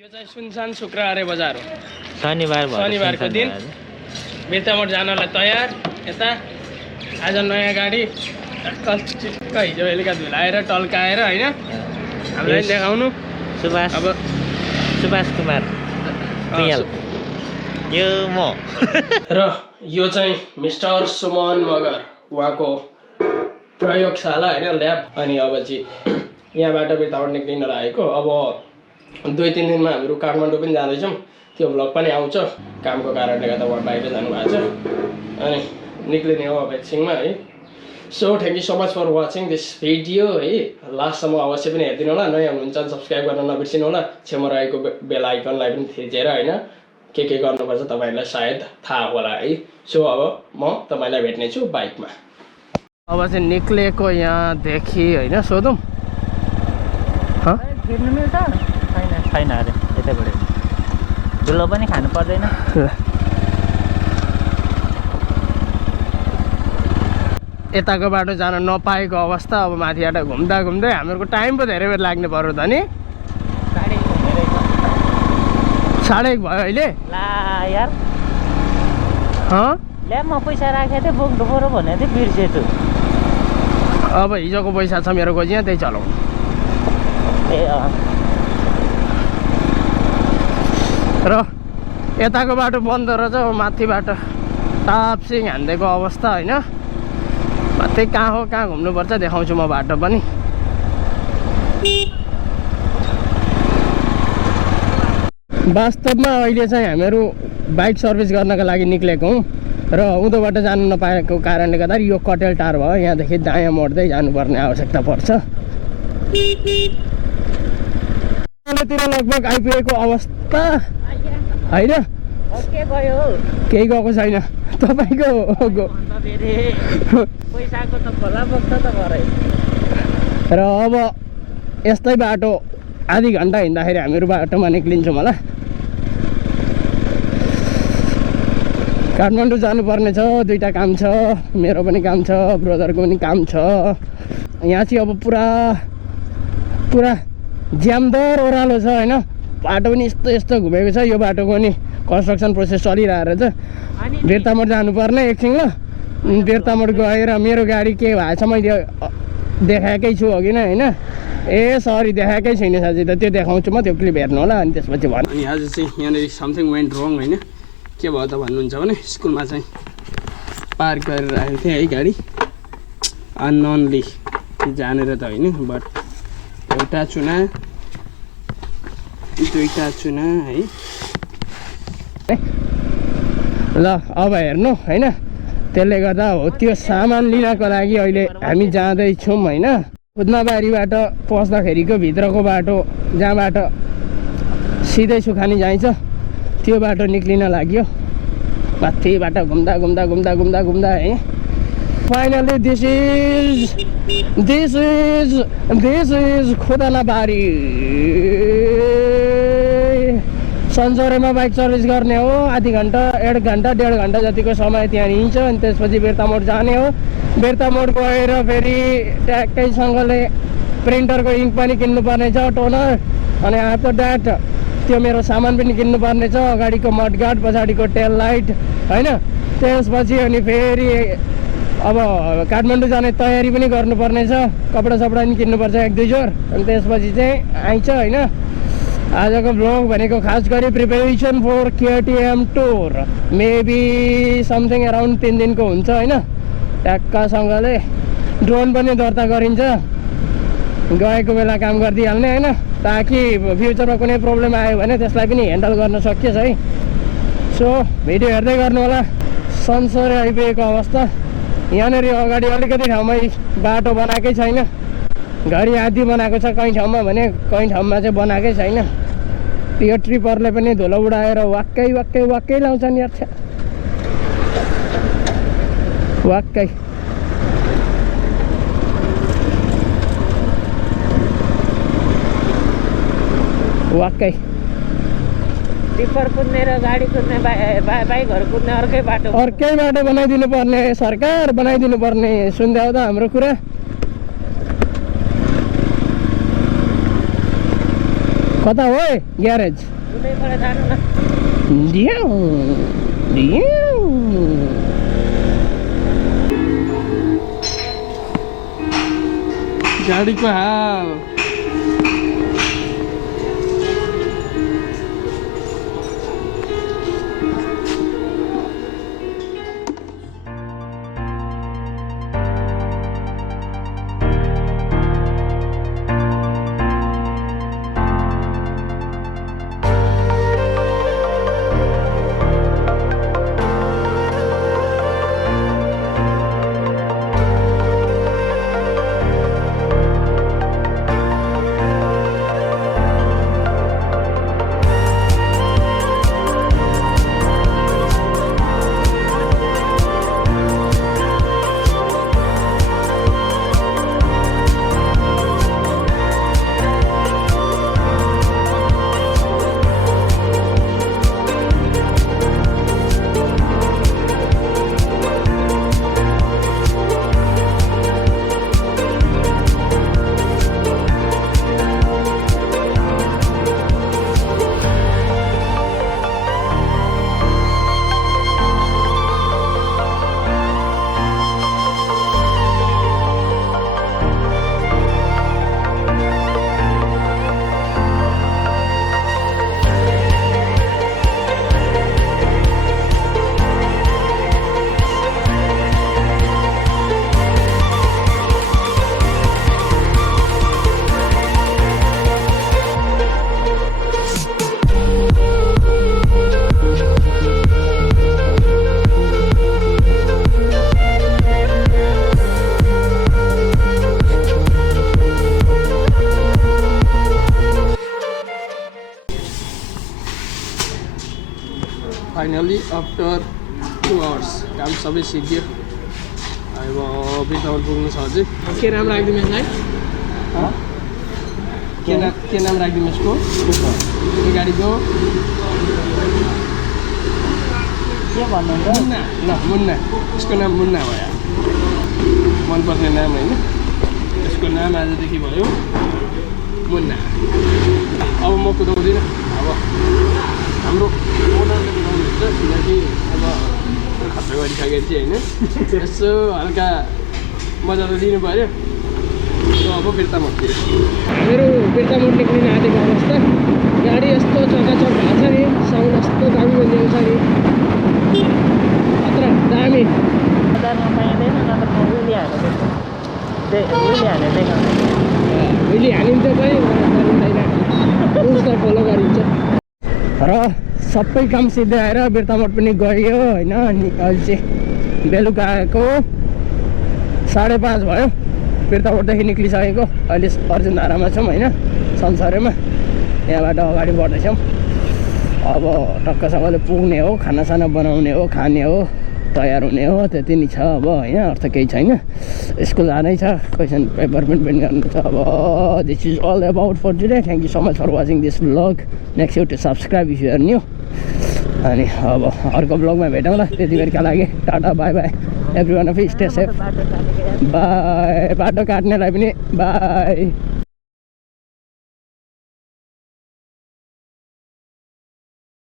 यो चाहिँ सुनसान शुक्रबारे बजार हो। शनिबारको दिन बिर्तामोड जानलाई तयार। यता आज नयाँ गाडी चिक्क हिजो बेलुका धुलाएर टल्काएर होइन हामीलाई देखाउनु। सुभाष अब सुभाष कुमार रियल यो म र यो चाहिँ मिस्टर सुमन मगर उहाँको प्रयोगशाला होइन ल्याब। अनि अब चाहिँ यहाँबाट बिर्तामोड निक्लिन लागेको। अब 2-3 दिनमा हामीहरू काठमाडौँ पनि जाँदैछौँ। त्यो भ्लग पनि आउँछ। कामको कारणले गर्दा उहाँ बाहिर जानुभएको छ अनि निक्लिने हो अब एकछिनमा है। So thank you so much for watching this video है। लास्टसम्म अवश्य पनि हेरिदिनु होला। नयाँ हुनुहुन्छ भने सब्सक्राइब गर्न नबिर्सिनु होला। छेउमा रहेको बेल आइकनलाई पनि थिचेर होइन के गर्नुपर्छ तपाईँहरूलाई सायद थाहा होला है। सो अब म तपाईँलाई भेट्ने छु बाइकमा। अब चाहिँ निक्लेको यहाँदेखि होइन सोधौँ हिँड्नु मिल्छ छैन अरे यतैबाट धुलो पनि खानु पर्दैन। यताको बाटो जान नपाएको अवस्था। अब माथिबाट घुम्दा घुम्दै हामीहरूको टाइम पो धेरै बेर लाग्ने पर्यो त नि। 1:30 भयो अहिले। ला यार ल्या म पैसा राखेको थिएँ बोक्नु पऱ्यो भनेको थिएँ बिर्सेछु। अब हिजोको पैसा छ मेरो गोजी त्यही चलाउनु। ए र यताको बाटो बन्द रहेछ। अब माथिबाट टापसिङ हान्दिएको अवस्था होइन। माथि कहाँ हो कहाँ घुम्नुपर्छ देखाउँछु म बाटो पनि। वास्तवमा अहिले चाहिँ हामीहरू बाइक सर्भिस गर्नको लागि निक्लेको हौँ र उँधोबाट जानु नपाएको कारणले गर्दा यो कटेल टार भयो। यहाँदेखि दायाँ मोड्दै जानुपर्ने आवश्यकता पर्छ। तिर लगभग आइपुगेको अवस्था होइन। केही गएको छैन तपाईँको पैसाको त खोला बोक्छ त भरै। र अब यस्तै बाटो आधी घन्टा हिँड्दाखेरि हामीहरू बाटोमा निक्लिन्छौँ होला। काठमाडौँ जानुपर्ने छ। 2टा काम छ। मेरो पनि काम छ ब्रदरको पनि काम छ। यहाँ चाहिँ अब पुरा ज्यामदार ओह्रालो छ होइन। बाटो पनि यस्तो घुमेको छ। यो बाटोको नि कन्स्ट्रक्सन प्रोसेस चलिरहेको रहेछ। बिर्तामोड जानुपर्ने एकछिन ल। बिर्तामोड गएर मेरो गाडी के भएको छ मैले देखाएकै छु अघि नै होइन। ए सरी देखाएकै छैन साँच्चै त। त्यो देखाउँछु म। त्यो क्लिप हेर्नु होला अनि त्यसपछि भन्नु। अनि आज चाहिँ यहाँनिर समथिङ वेन्ट रङ होइन। के भयो त भन्नुहुन्छ भने स्कुलमा चाहिँ पार्क गरेर राखेको थिएँ है गाडी अननोनली जानेर त होइन। बट एउटा चुना 2टा चुना है। ल अब हेर्नु होइन। त्यसले गर्दा हो त्यो सामान लिनको लागि अहिले हामी जाँदैछौँ होइन। खुद्माबारीबाट पस्दाखेरिको भित्रको बाटो जहाँबाट सिधै सुखानी जाइन्छ त्यो बाटो निक्लिन लाग्यो। माथिबाट घुम्दा है। Finally this is Khudanabari. सन्चौरेमा बाइक सर्भिस गर्ने हो। आधी घन्टा 1 घन्टा 1.5 घन्टा जतिको समय त्यहाँ हिँड्छ। अनि त्यसपछि बिर्तामोड जाने हो। बिर्तामोड गएर फेरि ट्याक्कैसँगले प्रिन्टरको इङ्क पनि किन्नुपर्ने छ टोनर। अनि आफ्टर द्याट त्यो मेरो सामान पनि किन्नुपर्ने छ। अगाडिको मडगार्ड पछाडिको टेल लाइट होइन। त्यसपछि अनि फेरि अब काठमाडौँ जाने तयारी पनि गर्नुपर्ने छ। कपडा सपडा पनि किन्नुपर्छ 1-2 जोर। अनि त्यसपछि चाहिँ आइन्छ होइन। आजको ब्लग भनेको खास गरी preparation for KTM tour maybe something around 3 दिनको हुन्छ होइन। ट्याक्कसँगले ड्रोन पनि दर्ता गरिन्छ। गएको बेला काम गरिदिइहाल्ने होइन। ताकि फ्युचरमा कुनै प्रब्लम आयो भने त्यसलाई पनि ह्यान्डल गर्न सकियोस् है। सो भिडियो हेर्दै गर्नु होला। सन्चौरे आइपुगेको अवस्था। यहाँनिर अगाडि अलिकति ठाउँमै बाटो बनाएकै छैन। घरि आधी बनाएको छ कहीँ ठाउँमा भने कहीँ ठाउँमा चाहिँ बनाएकै छैन। यो ट्रिपरले पनि धुलो उडाएर वाक्कै लाउँछन् यार। वाक्कै टिप्पर कुद्ने र गाडी कुद्ने बाइकहरू कुद्ने अर्कै बाटो बनाइदिनु पर्ने। सरकार बनाइदिनु पर्ने। सुन्दै हो त हाम्रो कुरा। कता हो ग्यारेज गाडीको हाल फाइनली आफ्टर 2 hours काम सबै सिक्यो अब बिर्तामोड पुग्नु छ अझै के नाम राखिदिनु है के नाम राखिदिनु यसको यो गाडीको के भन्नुहुन्छ मुन्ना ल मुन्ना यसको नाम मुन्ना भयो मनपर्ने नाम होइन यसको नाम आजदेखि भयो मुन्ना अब म कुदाउँदिनँ अब हाम्रो ओनरले कुदाउनुहुन्छ किनकि अब खर्च गरिसकेको थिएँ होइन यसो हल्का मजा त दिनु पऱ्यो अब बिर्तामोडतिर मेरो बिर्तामोड निक्लिन आँटेको अवस्था गाडी यस्तो चकाचक भएको छ नि साउन्ड यस्तो दामी बनिएको छ नि अत्र दामी बजारमा पाइँदैन नत्र म उहिले हानिन्छ पनि उसलाई फलो गरिन्छ र सबै काम सिद्धै आएर बिर्तामोड पनि गयो होइन अनि अहिले चाहिँ बेलुकाको 5:30 भयो बिर्तामोडदेखि निक्लिसकेको अहिले अर्जुन धारामा छौँ होइन संसारमा यहाँबाट अगाडि बढ्दैछौँ अब टक्कसँगले पुग्ने हो खानासाना बनाउने हो खाने हो तयार हुने हो त्यति नै छ अब होइन अर्थ केही छैन स्कुल जानै छ क्वेसन पेपर पनि प्रिन्ट गर्नु छ अब this is all about for today thank you so much for watching this vlog next you to subscribe if you are new अनि अब अर्को ब्लगमा भेटौँला त्यति बेरका लागि tata bye bye every one of you stay safe bye बाटो काट्नेलाई पनि बाई